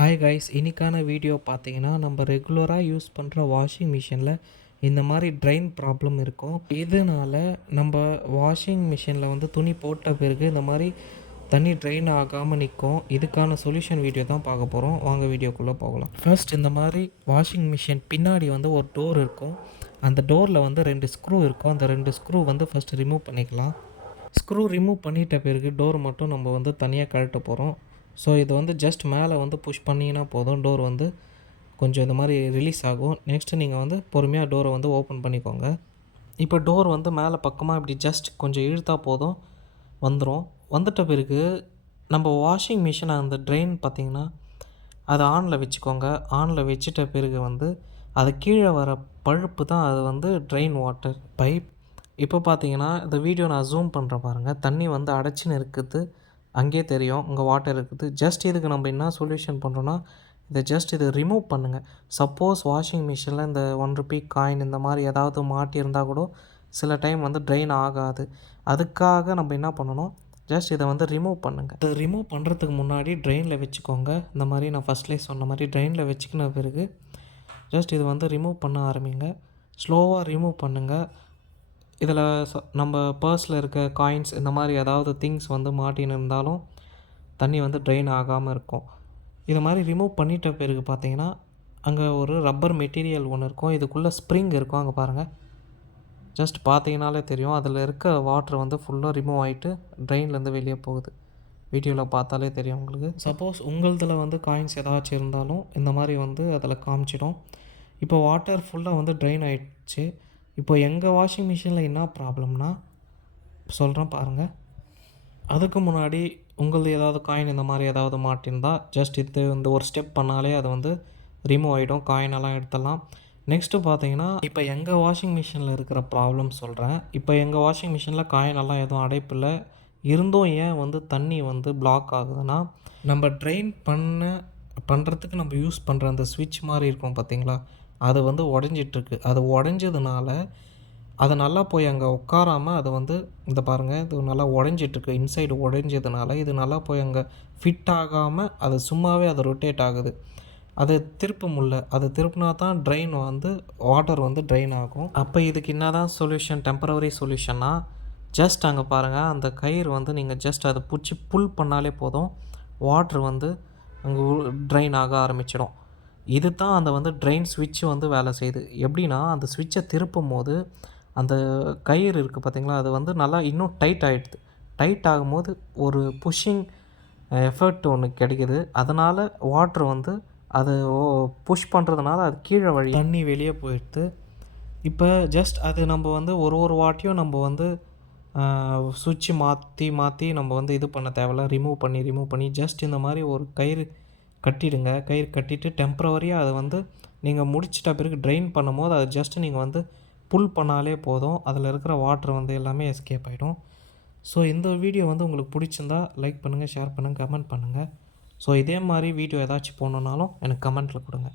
Hi guys, இன்னைக்கான video பார்த்தீங்கன்னா நம்ம ரெகுலராக யூஸ் பண்ணுற வாஷிங் மிஷினில் இந்த மாதிரி ட்ரெயின் ப்ராப்ளம் இருக்கும். இதனால் நம்ம வாஷிங் மிஷினில் வந்து துணி போட்ட பிறகு இந்த மாதிரி தண்ணி ட்ரெயின் ஆகாமல் நிற்கும். இதுக்கான சொல்யூஷன் வீடியோ தான் பார்க்க போகிறோம். வாங்க வீடியோக்குள்ளே போகலாம். ஃபர்ஸ்ட் இந்த மாதிரி வாஷிங் மிஷின் பின்னாடி வந்து ஒரு டோர் இருக்கும். அந்த டோரில் வந்து 2 ஸ்க்ரூ இருக்கும். அந்த 2 ஸ்க்ரூ வந்து ஃபஸ்ட்டு ரிமூவ் பண்ணிக்கலாம். ஸ்க்ரூ ரிமூவ் பண்ணிட்ட பிறகு டோர் மட்டும் நம்ம வந்து தனியாக கழட்ட போகிறோம். ஸோ இது வந்து ஜஸ்ட் மேலே வந்து புஷ் பண்ணிங்கன்னா போதும், டோர் வந்து கொஞ்சம் இந்த மாதிரி ரிலீஸ் ஆகும். நெக்ஸ்ட்டு நீங்கள் வந்து பொறுமையாக டோரை வந்து ஓப்பன் பண்ணிக்கோங்க. இப்போ டோர் வந்து மேலே பக்கமாக இப்படி ஜஸ்ட் கொஞ்சம் இழுத்தா போதும், வந்துடும். வந்துட்ட பிறகு நம்ம வாஷிங் மிஷின் அந்த ட்ரெயின் பார்த்திங்கன்னா அதை ஆனில் வச்சுக்கோங்க. ஆனில் வச்சுட்ட பிறகு வந்து அது கீழே வர பழுப்பு தான் அது வந்து ட்ரெயின் வாட்டர் பைப். இப்போ பார்த்தீங்கன்னா இந்த வீடியோ நான் ஜூம் பண்ணுறேன் பாருங்கள், தண்ணி வந்து அடைச்சின்னு இருக்குது, அங்கேயே தெரியும் உங்கள் வாட்டர் இருக்குது. ஜஸ்ட் இதுக்கு நம்ம என்ன சொல்யூஷன் பண்ணுறோன்னா, இதை ரிமூவ் பண்ணுங்கள். சப்போஸ் வாஷிங் மிஷினில் இந்த 1 ரூபி காயின் இந்த மாதிரி ஏதாவது மாட்டியிருந்தால் கூட சில டைம் வந்து ட்ரெயின் ஆகாது. அதுக்காக நம்ம என்ன பண்ணணும், ஜஸ்ட் இதை வந்து ரிமூவ் பண்ணுங்கள். இதை ரிமூவ் பண்ணுறதுக்கு முன்னாடி ட்ரெயினில் வச்சுக்கோங்க. இந்த மாதிரி நான் ஃபஸ்ட்லேயே சொன்ன மாதிரி ட்ரெயினில் வச்சுக்கின பிறகு ஜஸ்ட் இது வந்து ரிமூவ் பண்ண ஆரம்பிங்க. ஸ்லோவாக ரிமூவ் பண்ணுங்கள். இதில் நம்ம பர்ஸில் இருக்க காயின்ஸ் இந்த மாதிரி ஏதாவது திங்ஸ் வந்து மாட்டின்னு இருந்தாலும் தண்ணி வந்து ட்ரெயின் ஆகாமல் இருக்கும். இது மாதிரி ரிமூவ் பண்ணிட்ட பிறகு பார்த்தீங்கன்னா அங்கே ஒரு ரப்பர் மெட்டீரியல் ஒன்று இருக்கும். இதுக்குள்ளே ஸ்ப்ரிங் இருக்கும், அங்கே பாருங்கள். ஜஸ்ட் பார்த்தீங்கனாலே தெரியும், அதில் இருக்க வாட்டர் வந்து ஃபுல்லாக ரிமூவ் ஆகிட்டு ட்ரெயின்லேருந்து வெளியே போகுது. வீடியோவில் பார்த்தாலே தெரியும் உங்களுக்கு. சப்போஸ் உங்களதில் வந்து காயின்ஸ் ஏதாச்சும் இருந்தாலும் இந்த மாதிரி வந்து அதில் காமிச்சிடும். இப்போ வாட்டர் ஃபுல்லாக வந்து ட்ரெயின் ஆகிடுச்சு. இப்போ எங்கள் வாஷிங் மிஷினில் என்ன ப்ராப்ளம்னா சொல்கிறேன் பாருங்கள். அதுக்கு முன்னாடி உங்களது ஏதாவது காயின் இந்த மாதிரி ஏதாவது மாட்டிருந்தால் ஜஸ்ட் இது வந்து ஒரு ஸ்டெப் பண்ணாலே அது வந்து ரிமூவ் ஆகிடும், காயினெல்லாம் எடுத்துடலாம். நெக்ஸ்ட்டு பார்த்தீங்கன்னா இப்போ எங்கள் வாஷிங் மிஷினில் இருக்கிற ப்ராப்ளம் சொல்கிறேன். இப்போ எங்கள் வாஷிங் மிஷினில் காயினெல்லாம் எதுவும் அடைப்பில்லை, இருந்தும் ஏன் வந்து தண்ணி வந்து பிளாக் ஆகுதுன்னா, நம்ம ட்ரெயின் பண்ணுறதுக்கு நம்ம யூஸ் பண்ணுற அந்த ஸ்விட்ச் மாதிரி இருக்கும் பார்த்தீங்களா, அது வந்து உடஞ்சிட்ருக்கு. அது உடஞ்சதுனால அதை நல்லா போய் அங்கே உட்காராமல் அது வந்து இந்த பாருங்கள், இது நல்லா உடஞ்சிட்ருக்கு. இன்சைடு உடஞ்சதுனால இது நல்லா போய் அங்கே ஃபிட் ஆகாமல் அது சும்மாவே அது ரொட்டேட் ஆகுது. அதை திருப்ப முடியல. அதை திருப்பினா தான் ட்ரெயின் வந்து வாட்டர் வந்து ட்ரெயின் ஆகும். அப்போ இதுக்கு என்ன தான் சொல்யூஷன், டெம்பரவரி சொல்யூஷன்னா, ஜஸ்ட் அங்கே பாருங்கள், அந்த கயிறு வந்து நீங்கள் ஜஸ்ட் அதை பிடிச்சி புல் பண்ணாலே போதும், வாட்ரு வந்து அங்கே ட்ரெயின் ஆக ஆரம்பிச்சிடும். இது தான் அந்த வந்து ட்ரெயின் ஸ்விட்ச் வந்து வேலை செய்யுது. எப்படின்னா அந்த ஸ்விட்சை திருப்பும் போது அந்த கயிறு இருக்குது பார்த்திங்களா, அது வந்து நல்லா இன்னும் டைட் ஆகிடுது. டைட் ஆகும்போது ஒரு புஷ்ஷிங் எஃபர்ட் ஒன்று கிடைக்கிது. அதனால் வாட்ரு வந்து அது புஷ் பண்ணுறதுனால அது கீழே வழி தண்ணி வெளியே போயிடுது. இப்போ ஜஸ்ட் அது நம்ம வந்து ஒரு வாட்டியும் நம்ம வந்து சுவிட்சு மாற்றி நம்ம வந்து இது பண்ண தேவையில்ல. ரிமூவ் பண்ணி ஜஸ்ட் இந்த மாதிரி ஒரு கயிறு கட்டிடுங்க. கயிறு கட்டிட்டு டெம்ப்ரவரியாக அதை வந்து நீங்கள் முடிச்சிட்ட பிறகு ட்ரெயின் பண்ணும்போது அதை ஜஸ்ட்டு நீங்கள் வந்து புல் பண்ணாலே போதும், அதில் இருக்கிற வாட்ரு வந்து எல்லாமே எஸ்கேப் ஆகிடும். ஸோ இந்த வீடியோ வந்து உங்களுக்கு பிடிச்சிருந்தா லைக் பண்ணுங்கள், ஷேர் பண்ணுங்கள், கமெண்ட் பண்ணுங்கள். ஸோ இதே மாதிரி வீடியோ ஏதாச்சும் போடணுன்னாலும் எனக்கு கமெண்ட்டில் கொடுங்க.